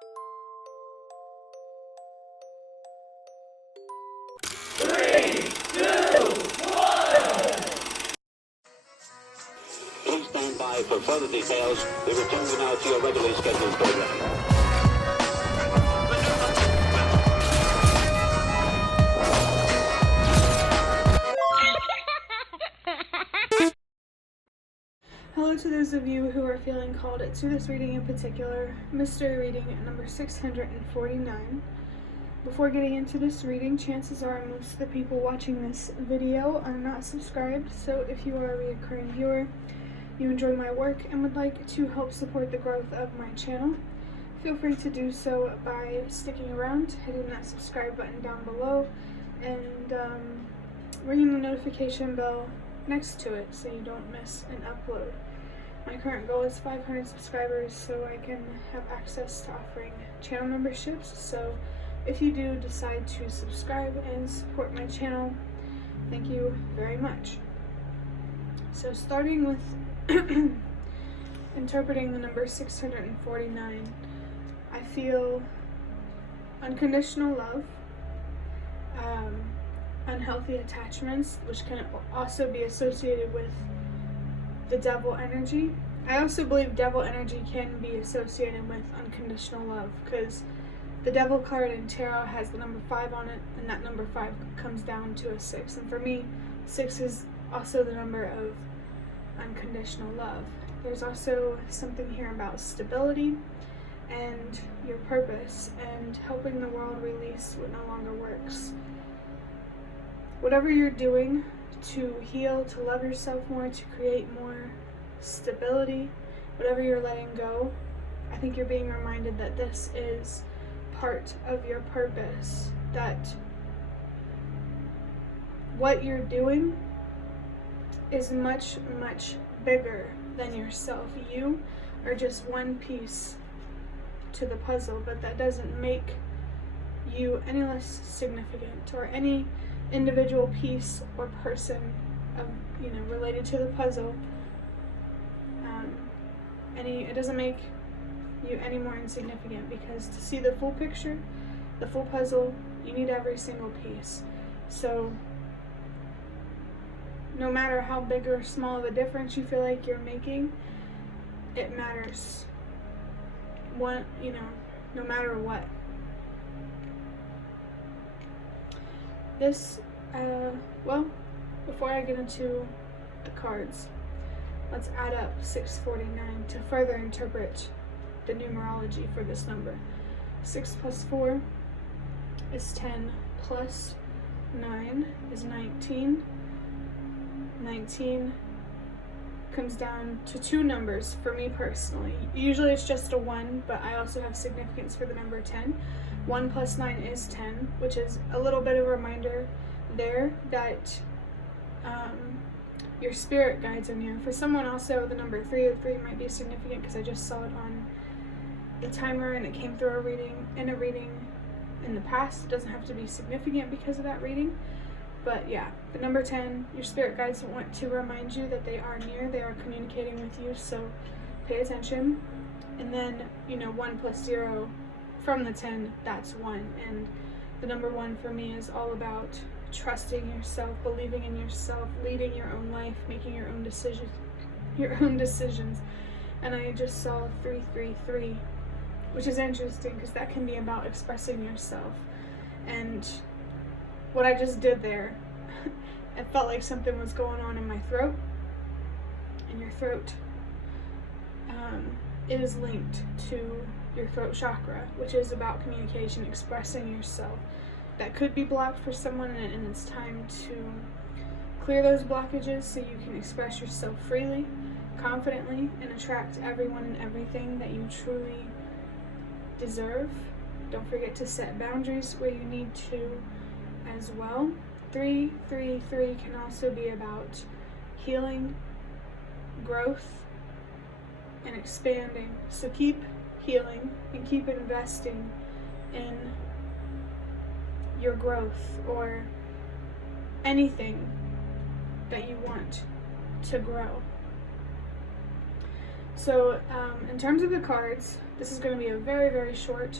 Please stand by for further details. We return you now to your regularly scheduled program. Hello to those of you who are feeling called to this reading in particular, mystery reading number 649. Before getting into this reading, chances are most of the people watching this video are not subscribed, so if you are a recurring viewer, you enjoy my work and would like to help support the growth of my channel, feel free to do so by sticking around, hitting that subscribe button down below, and ringing the notification bell next to it so you don't miss an upload. My current goal is 500 subscribers so I can have access to offering channel memberships, so if you do decide to subscribe and support my channel, thank you very much. So starting with interpreting the number 649, I feel unconditional love, unhealthy attachments, which can also be associated with the devil energy. I also believe devil energy can be associated with unconditional love, because the devil card in tarot has the number 5 on it, and that number 5 comes down to a 6. And for me, 6 is also the number of unconditional love. There's also something here about stability and your purpose and helping the world release what no longer works. Whatever you're doing to heal, to love yourself more, to create more stability, whatever you're letting go, I think you're being reminded that this is part of your purpose, that what you're doing is much, much bigger than yourself. You are just one piece to the puzzle, but that doesn't make you any less significant or any individual piece or person of, related to the puzzle. It doesn't make you any more insignificant, because to see the full picture, the full puzzle, you need every single piece. So no matter how big or small of a difference you feel like you're making, it matters. No matter what. This, before I get into the cards, let's add up 649 to further interpret the numerology for this number. 6 plus 4 is 10, plus 9 is 19. 19 comes down to 2 numbers for me personally. Usually it's just a 1, but I also have significance for the number 10. 1 plus 9 is 10, which is a little bit of a reminder there that your spirit guides are near. For someone also, the number 3 might be significant, because I just saw it on the timer and it came through a reading in the past. It doesn't have to be significant because of that reading. But yeah, the number 10, your spirit guides want to remind you that they are near, they are communicating with you, so pay attention. And then, 1 plus 0 from the 10, that's 1. And the number 1 for me is all about trusting yourself, believing in yourself, leading your own life, making your own decisions. And I just saw 333, which is interesting because that can be about expressing yourself. And what I just did there, it felt like something was going on in my throat. And your throat, it is linked to your throat chakra, which is about communication, expressing yourself. That could be blocked for someone, and it's time to clear those blockages so you can express yourself freely, confidently, and attract everyone and everything that you truly deserve. Don't forget to set boundaries where you need to as well. 333 can also be about healing, growth, and expanding. So keep healing and keep investing in your growth or anything that you want to grow. So in terms of the cards, this is going to be a very, very short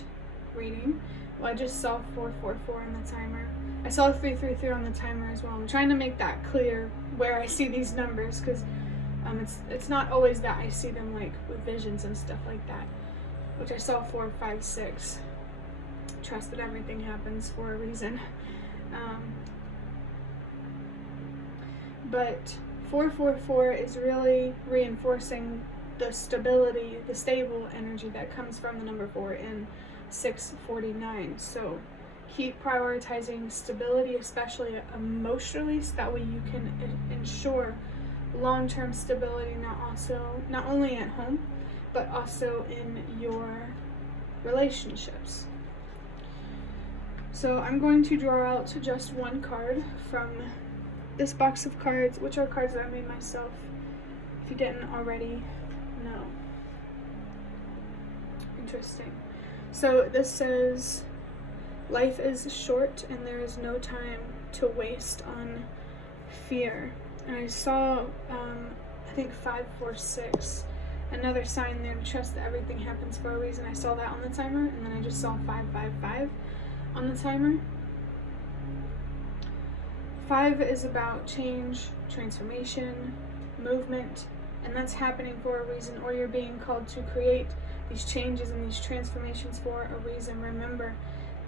reading. Well, I just saw 444 on the timer. I saw 333 on the timer as well. I'm trying to make that clear where I see these numbers, because it's not always that I see them like with visions and stuff like that, which I saw 456. Trust that everything happens for a reason. But 444 is really reinforcing the stability, the stable energy that comes from the number 4 in 649. So keep prioritizing stability, especially emotionally, so that way you can ensure long-term stability, not only at home, but also in your relationships. So I'm going to draw out just one card from this box of cards, which are cards that I made myself, if you didn't already know. Interesting. So this says, life is short and there is no time to waste on fear. And I saw, I think 546, another sign there to trust that everything happens for a reason. I saw that on the timer, and then I just saw 555 on the timer. 5 is about change, transformation, movement, and that's happening for a reason, or you're being called to create these changes and these transformations for a reason. Remember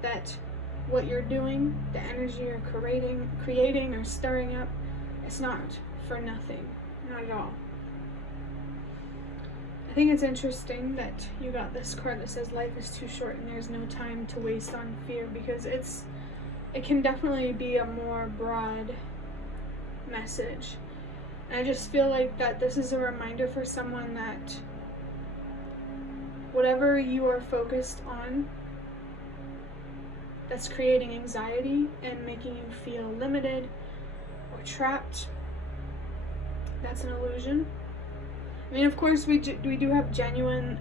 that what you're doing, the energy you're creating or stirring up, it's not for nothing, not at all. I think it's interesting that you got this card that says life is too short and there's no time to waste on fear, because it can definitely be a more broad message. And I just feel like that this is a reminder for someone that whatever you are focused on that's creating anxiety and making you feel limited or trapped, that's an illusion. I mean, of course, we do have genuine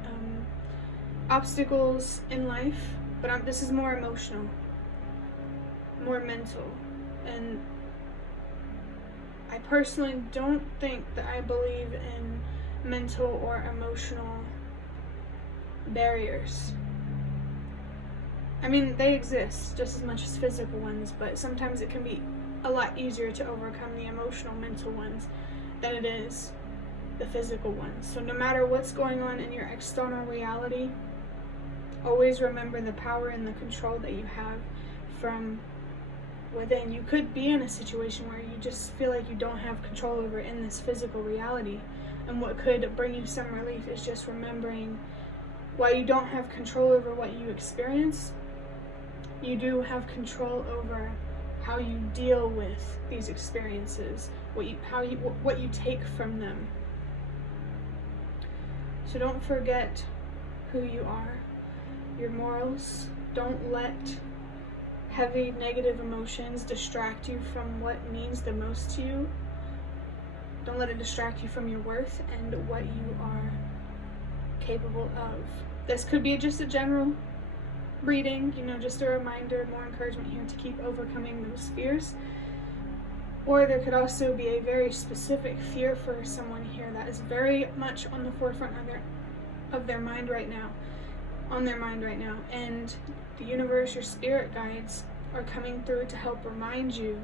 obstacles in life, but this is more emotional, more mental, and I personally don't think that I believe in mental or emotional barriers. I mean, they exist just as much as physical ones, but sometimes it can be a lot easier to overcome the emotional, mental ones than it is the physical ones. So no matter what's going on in your external reality, always remember the power and the control that you have from within. You could be in a situation where you just feel like you don't have control over in this physical reality, and what could bring you some relief is just remembering, while you don't have control over what you experience, you do have control over how you deal with these experiences, what you take from them. So don't forget who you are, your morals. Don't let heavy negative emotions distract you from what means the most to you. Don't let it distract you from your worth and what you are capable of. This could be just a general reading, just a reminder, more encouragement here to keep overcoming those fears. Or there could also be a very specific fear for someone here that is very much on the forefront of their mind right now, and the universe, your spirit guides, are coming through to help remind you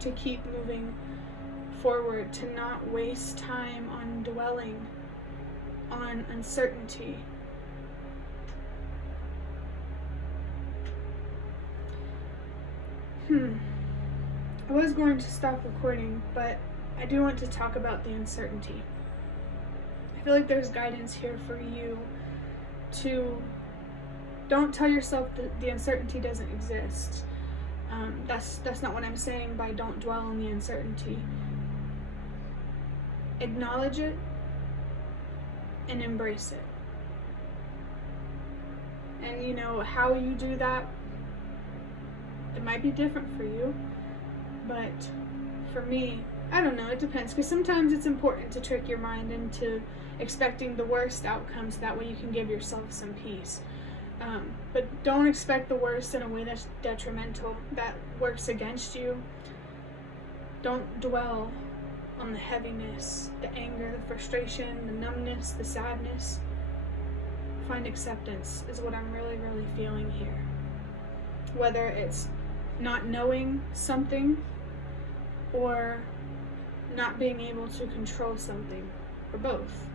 to keep moving forward, to not waste time on dwelling on uncertainty. I was going to stop recording, but I do want to talk about the uncertainty. I feel like there's guidance here for you to don't tell yourself that the uncertainty doesn't exist. That's not what I'm saying by don't dwell on the uncertainty. Acknowledge it and embrace it. And how you do that, it might be different for you, but for me, I don't know, it depends, because sometimes it's important to trick your mind into expecting the worst outcomes, so that way you can give yourself some peace. But don't expect the worst in a way that's detrimental, that works against you. Don't dwell on the heaviness, the anger, the frustration, the numbness, the sadness. Find acceptance is what I'm really, really feeling here. Whether it's not knowing something or not being able to control something, or both.